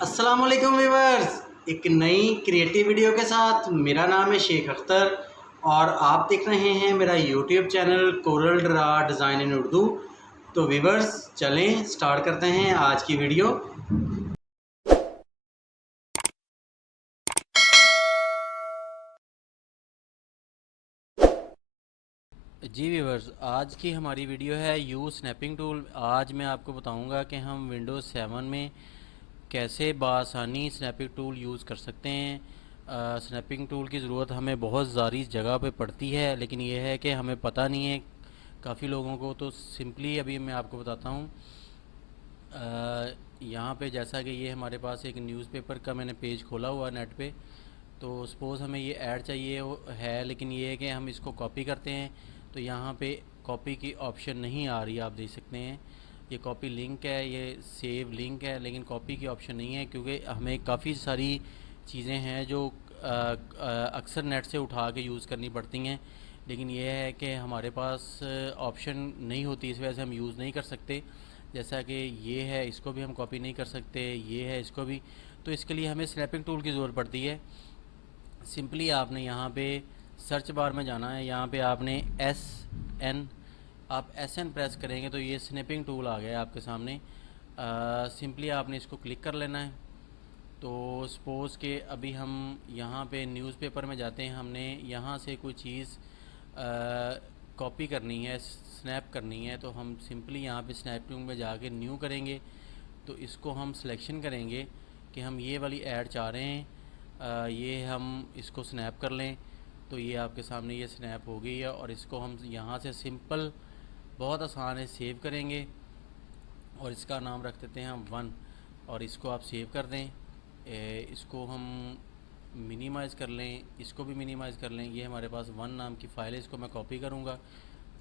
अस्सलाम वालेकुम व्यूवर्स, एक नई क्रिएटिव वीडियो के साथ। मेरा नाम है शेख अख्तर और आप देख रहे हैं मेरा YouTube channel CorelDRAW design in Urdu. तो व्यूवर्स चलें स्टार्ट करते हैं आज की वीडियो। जी व्यूवर्स, आज की हमारी वीडियो है यूज़ स्नैपिंग टूल। आज मैं आपको बताऊंगा कि हम विंडोज़ 7 में कैसे बआसानी स्नैपिंग टूल यूज़ कर सकते हैं। स्नैपिंग टूल की ज़रूरत हमें बहुत सारी जगह पे पड़ती है, लेकिन ये है कि हमें पता नहीं है काफ़ी लोगों को। तो सिंपली अभी मैं आपको बताता हूँ। यहाँ पे जैसा कि ये हमारे पास एक न्यूज़पेपर का मैंने पेज खोला हुआ नेट पे। तो सपोज़ हमें ये ऐड चाहिए है, लेकिन ये है कि हम इसको कॉपी करते हैं तो यहाँ पे कॉपी की ऑप्शन नहीं आ रही। आप देख सकते हैं ये कॉपी लिंक है, ये सेव लिंक है, लेकिन कॉपी की ऑप्शन नहीं है क्योंकि हमें काफ़ी सारी चीज़ें हैं जो अक्सर नेट से उठा के यूज़ करनी पड़ती हैं। लेकिन ये है कि हमारे पास ऑप्शन नहीं होती, इस वजह से हम यूज़ नहीं कर सकते। जैसा कि ये है, इसको भी हम कॉपी नहीं कर सकते, ये है, इसको भी। तो इसके लिए हमें स्नैपिंग टूल की ज़रूरत पड़ती है। सिंपली आपने यहाँ पे सर्च बार में जाना है, यहाँ पे आपने एस एन प्रेस करेंगे तो ये स्नैपिंग टूल आ गया आपके सामने। सिंपली आपने इसको क्लिक कर लेना है। तो सपोज़ के अभी हम यहाँ पे न्यूज़पेपर में जाते हैं, हमने यहाँ से कोई चीज़ कॉपी करनी है, स्नैप करनी है, तो हम सिंपली यहाँ पे स्नैपिंग में जाके न्यू करेंगे। तो इसको हम सिलेक्शन करेंगे कि हम ये वाली ऐड चाह रहे हैं, ये हम इसको स्नैप कर लें। तो ये आपके सामने ये स्नैप हो गई है और इसको हम यहाँ से सिंपल, बहुत आसान है, सेव करेंगे और इसका नाम रख देते हैं हम 1 और इसको आप सेव कर दें। इसको हम मिनिमाइज़ कर लें, इसको भी मिनिमाइज़ कर लें। ये हमारे पास 1 नाम की फ़ाइल है, इसको मैं कॉपी करूँगा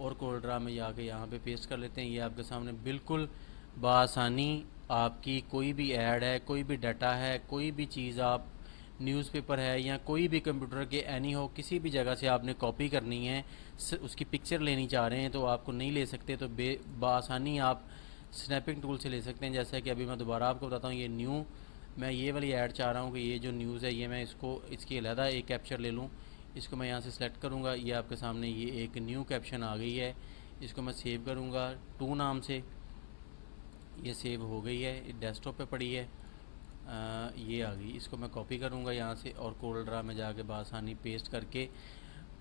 और कोरल ड्रा में जाके यहाँ पे पेस्ट कर लेते हैं। ये आपके सामने बिल्कुल बआसानी आपकी कोई भी ऐड है, कोई भी डाटा है, कोई भी चीज़ आप न्यूज़पेपर है या कोई भी कंप्यूटर के एनी हो, किसी भी जगह से आपने कॉपी करनी है, उसकी पिक्चर लेनी चाह रहे हैं तो आपको नहीं ले सकते, तो बआसानी आप स्नैपिंग टूल से ले सकते हैं। जैसा कि अभी मैं दोबारा आपको बताता हूँ, ये न्यू, मैं ये वाली ऐड चाह रहा हूँ कि ये जो न्यूज़ है ये मैं इसको, इसकी अलहदा एक कैप्चर ले लूँ। इसको मैं यहाँ से सेलेक्ट करूँगा, ये आपके सामने ये एक न्यू कैप्शन आ गई है। इसको मैं सेव करूँगा 2 नाम से, ये सेव हो गई है, डेस्कटॉप पे पड़ी है। ये आ गई। इसको मैं कॉपी करूँगा यहाँ से और कोरल ड्रा में जाके बआसानी पेस्ट करके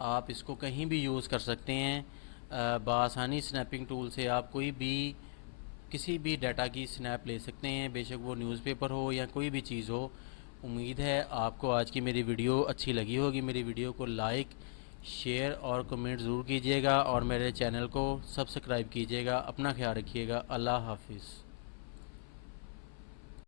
आप इसको कहीं भी यूज़ कर सकते हैं। बआसानी स्नैपिंग टूल से आप कोई भी किसी भी डाटा की स्नैप ले सकते हैं, बेशक वो न्यूज़पेपर हो या कोई भी चीज़ हो। उम्मीद है आपको आज की मेरी वीडियो अच्छी लगी होगी। मेरी वीडियो को लाइक, शेयर और कमेंट ज़रूर कीजिएगा और मेरे चैनल को सब्सक्राइब कीजिएगा। अपना ख्याल रखिएगा। अल्लाह हाफिज़।